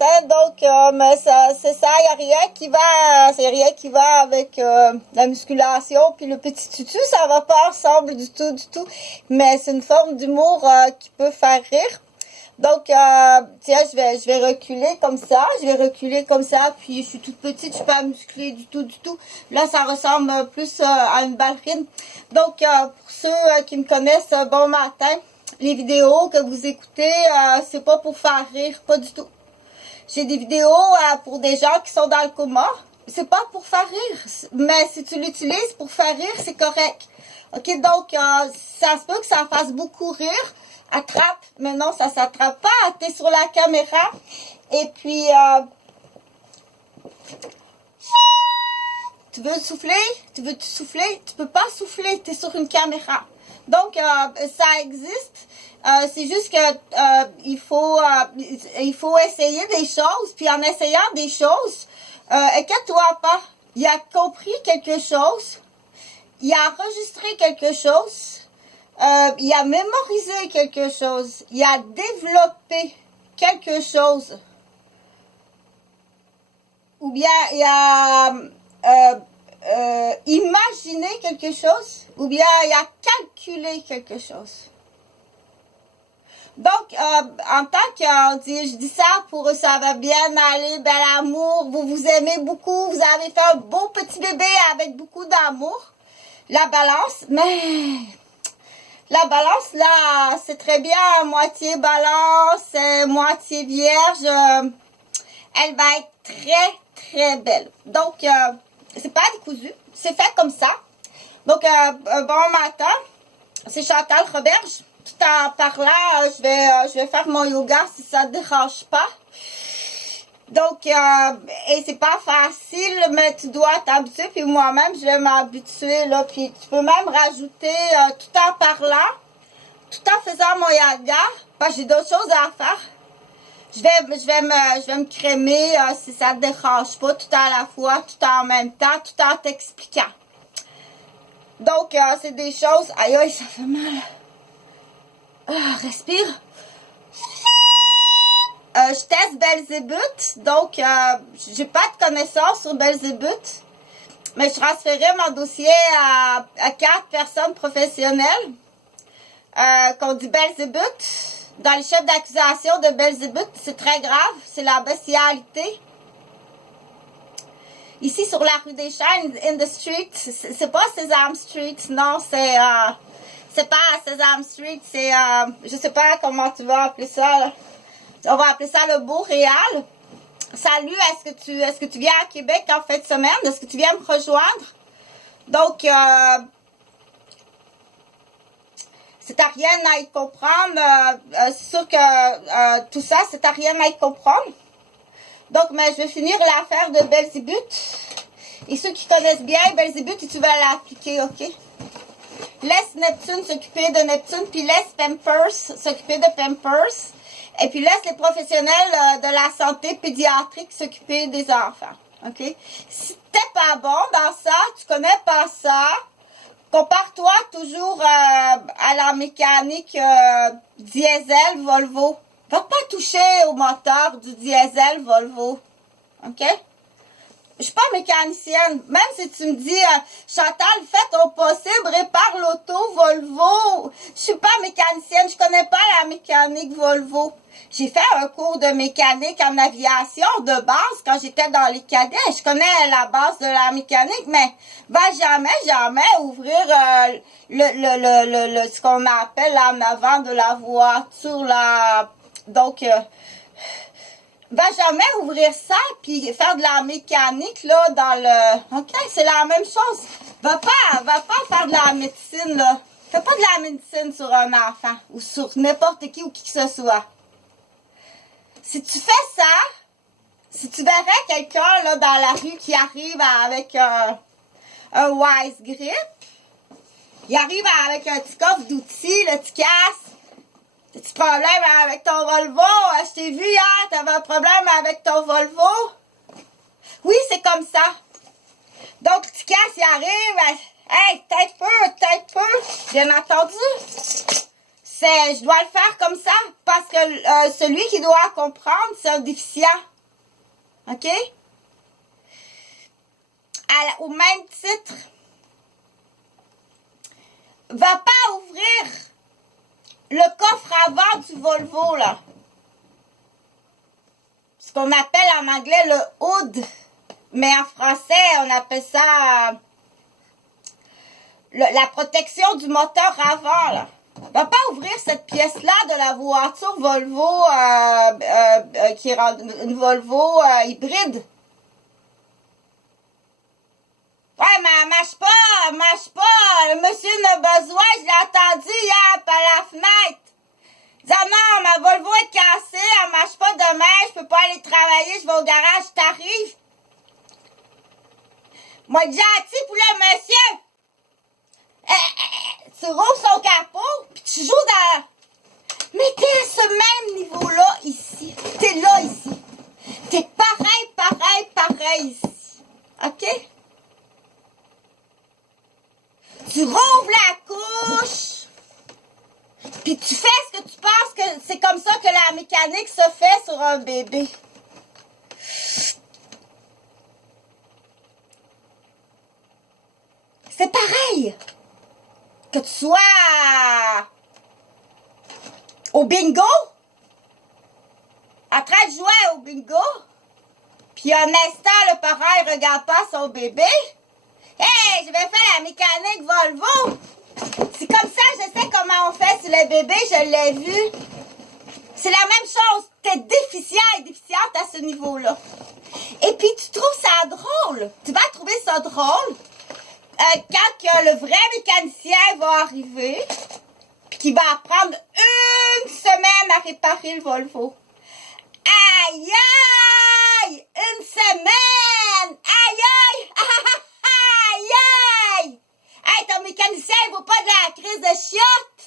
matin, donc mais c'est ça, il n'y a rien qui va avec la musculation puis le petit tutu, ça va pas ensemble du tout, mais c'est une forme d'humour qui peut faire rire. Donc, tiens, je vais reculer comme ça, puis je suis toute petite, je suis pas musclée du tout. Là, ça ressemble plus à une ballerine. Donc, pour ceux qui me connaissent, bon matin. Les vidéos que vous écoutez, c'est pas pour faire rire, pas du tout. J'ai des vidéos pour des gens qui sont dans le coma. C'est pas pour faire rire, mais si tu l'utilises pour faire rire, c'est correct. Ok, donc ça se peut que ça fasse beaucoup rire. Attrape, mais non, ça s'attrape pas. T'es sur la caméra. Et puis, tu veux souffler? Tu veux souffler? Tu peux pas souffler, t'es sur une caméra. Donc, ça existe. C'est juste que il faut essayer des choses. Puis en essayant des choses, inquiète-toi pas. Il a compris quelque chose. Il a enregistré quelque chose. Il a mémorisé quelque chose. Il a développé quelque chose. Ou bien il a imaginé quelque chose. Ou bien il a calculé quelque chose. Donc, en tant que, je dis ça pour ça va bien aller, bel amour, vous vous aimez beaucoup, vous avez fait un beau petit bébé avec beaucoup d'amour. La balance, mais la balance, là, c'est très bien, moitié balance, moitié vierge. Elle va être très, très belle. Donc, c'est pas décousu, c'est fait comme ça. Donc, bon matin, c'est Chantal Roberge. Tout en parlant, je vais faire mon yoga si ça ne dérange pas. Donc, et c'est pas facile, mais tu dois t'habituer. Puis moi-même, je vais m'habituer, là. Puis tu peux même rajouter, tout en parlant, tout en faisant mon yoga, parce que j'ai d'autres choses à faire. Je vais me crémer si ça ne dérange pas, tout à la fois, tout en même temps, tout en t'expliquant. Donc, c'est des choses... Aïe, aïe, ça fait mal. Respire. Je teste Belzébuth, donc j'ai pas de connaissances sur Belzébuth, mais je transférais mon dossier à 4 personnes professionnelles qu'on dit Belzébuth. Dans les chefs d'accusation de Belzébuth, c'est très grave, c'est la bestialité. Ici sur la rue des Chênes, in the street, c'est pas Sesame Street, non, c'est pas Sesame Street, c'est, je sais pas comment tu vas appeler ça, là. On va appeler ça le Beau-Réal. Salut, est-ce que tu viens à Québec en fin de semaine? Est-ce que tu viens me rejoindre? Donc, c'est à rien à y comprendre. C'est sûr que tout ça, c'est à rien à y comprendre. Donc, mais je vais finir l'affaire de Belzébuth. Et ceux qui connaissent bien Belzébuth, tu vas l'appliquer, ok? Laisse Neptune s'occuper de Neptune, puis laisse Pampers s'occuper de Pampers. Et puis laisse les professionnels de la santé pédiatrique s'occuper des enfants. OK? Si t'es pas bon dans ça, tu connais pas ça, compare-toi toujours à la mécanique diesel Volvo. Va pas toucher au moteur du diesel Volvo. OK? Je suis pas mécanicienne. Même si tu me dis, Chantal, fais ton possible, répare l'auto Volvo. Je suis pas mécanicienne. Je connais pas la mécanique Volvo. J'ai fait un cours de mécanique en aviation de base quand j'étais dans les cadets. Je connais la base de la mécanique, mais va jamais ouvrir ce qu'on appelle en avant de la voiture, là. Donc, va jamais ouvrir ça puis faire de la mécanique là dans le. OK, c'est la même chose. Va pas faire de la médecine là. Fais pas de la médecine sur un enfant ou sur n'importe qui ou qui que ce soit. Si tu fais ça, si tu verrais quelqu'un là dans la rue qui arrive avec un Wise Grip, il arrive avec un petit coffre d'outils, le petit casque. T'as-tu problème avec ton Volvo? Je t'ai vu hier, t'avais un problème avec ton Volvo? Oui, c'est comme ça. Donc, le petit casque, il arrive. Hey, peut-être peu. Bien entendu. je dois le faire comme ça parce que celui qui doit comprendre, c'est un déficient. OK? Au même titre, va pas ouvrir le coffre avant du Volvo, là. Ce qu'on appelle en anglais le hood. Mais en français, on appelle ça la protection du moteur avant, là. Va pas ouvrir cette pièce-là de la voiture Volvo, qui est une Volvo hybride. Ouais, mais elle marche pas. Le monsieur n'a besoin, je l'ai entendu hier par la fenêtre. Dis, non, ma Volvo est cassée, elle marche pas demain, je peux pas aller travailler, je vais au garage, t'arrives. Moi, gentil pour le monsieur. Tu rouvres son capot, puis tu joues dans... Mais t'es à ce même niveau-là ici. T'es là ici. T'es pareil ici. OK? Tu rouvres la couche, puis tu fais ce que tu penses que c'est comme ça que la mécanique se fait sur un bébé. C'est pareil. Que tu sois au bingo, en train de jouer au bingo, puis un instant, le parent ne regarde pas son bébé. Hey, je vais faire la mécanique Volvo. C'est comme ça, je sais comment on fait sur le bébé, je l'ai vu. C'est la même chose. T'es déficient et déficiente à ce niveau-là. Et puis, tu trouves ça drôle. Tu vas trouver ça drôle quand le vrai mécanicien va arriver, puis qu'il va prendre une semaine à réparer le Volvo. Aïe, aïe! Une semaine! Aïe, aïe! Aïe, aïe! Hey, ton mécanicien, il vaut pas de la crise de chiotte!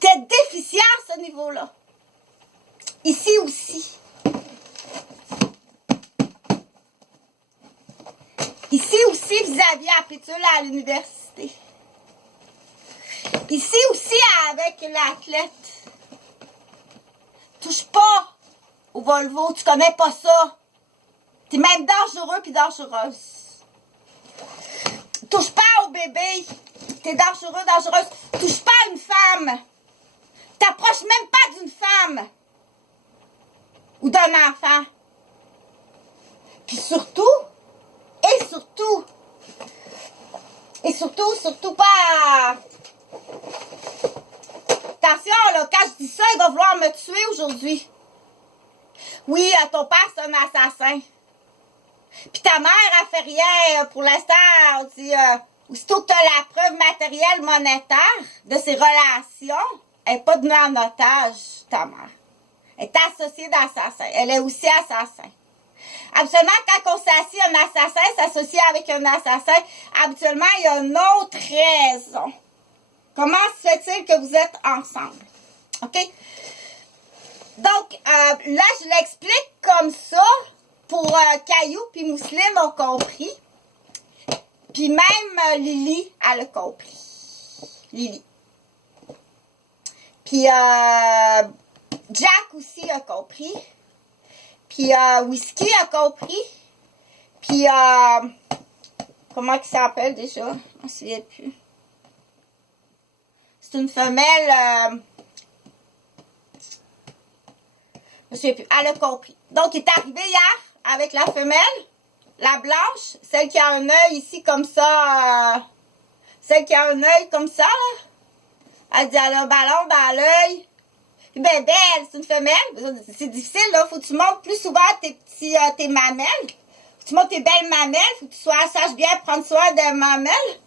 T'es déficient à ce niveau-là. Ici aussi. Ici aussi, vous aviez la pétule à l'université. Ici aussi, avec l'athlète. Touche pas au Volvo, tu connais pas ça. T'es même dangereux puis dangereuse. Touche pas au bébé. T'es dangereuse. Touche pas à une femme. T'approches même pas d'une femme. Ou d'un enfant. Puis surtout pas... Attention, là, quand je dis ça, il va vouloir me tuer aujourd'hui. Oui, ton père, c'est un assassin. Puis ta mère, elle fait rien pour l'instant. On dit, aussitôt que tu as la preuve matérielle monétaire de ses relations, elle n'est pas devenue en otage, ta mère. Elle est associée d'assassin. Elle est aussi assassin. Habituellement, quand on s'associe un assassin, s'associe avec un assassin, habituellement, il y a une autre raison. Comment se fait-il que vous êtes ensemble? OK? Donc, là, je l'explique comme ça pour Caillou puis Mousseline ont compris. Puis même Lily, elle a compris. Lily. Puis Jack aussi a compris. Puis Whisky a compris. Puis comment il s'appelle déjà? Je ne me souviens plus. C'est une femelle. Je ne me souviens plus. Elle a compris. Donc, il est arrivé hier avec la femelle, la blanche, celle qui a un œil ici comme ça. Celle qui a un œil comme ça, là. Elle dit, elle a un ballon dans l'œil. Ben belle, c'est une femelle. C'est difficile, là. Faut que tu montes plus souvent tes mamelles. Faut que tu montes tes belles mamelles. Faut que tu saches bien prendre soin des mamelles.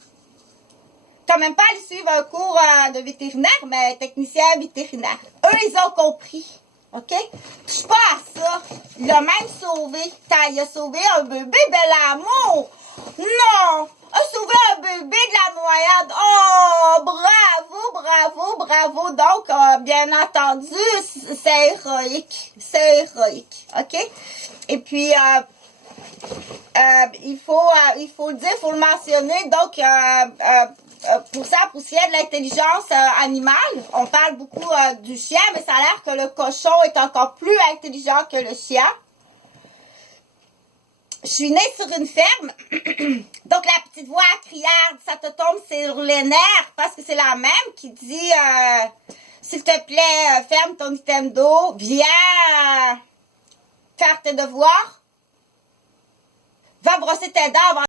T'as même pas allé suivre un cours de vétérinaire, mais technicien vétérinaire. Eux, ils ont compris. OK? Touche pas à ça. Il a même sauvé. Il a sauvé un bébé, bel amour. Non! A sauvé un bébé de la noyade. Oh! Bravo. Donc, bien entendu, c'est héroïque. C'est héroïque. OK? Et puis, il faut le dire, il faut le mentionner. Donc, pour ça, pour ce qui est de l'intelligence animale, on parle beaucoup du chien, mais ça a l'air que le cochon est encore plus intelligent que le chien. Je suis née sur une ferme, donc la petite voix criarde, ça te tombe sur les nerfs, parce que c'est la même qui dit, s'il te plaît, ferme ton Nintendo, viens faire tes devoirs, va brosser tes dents avant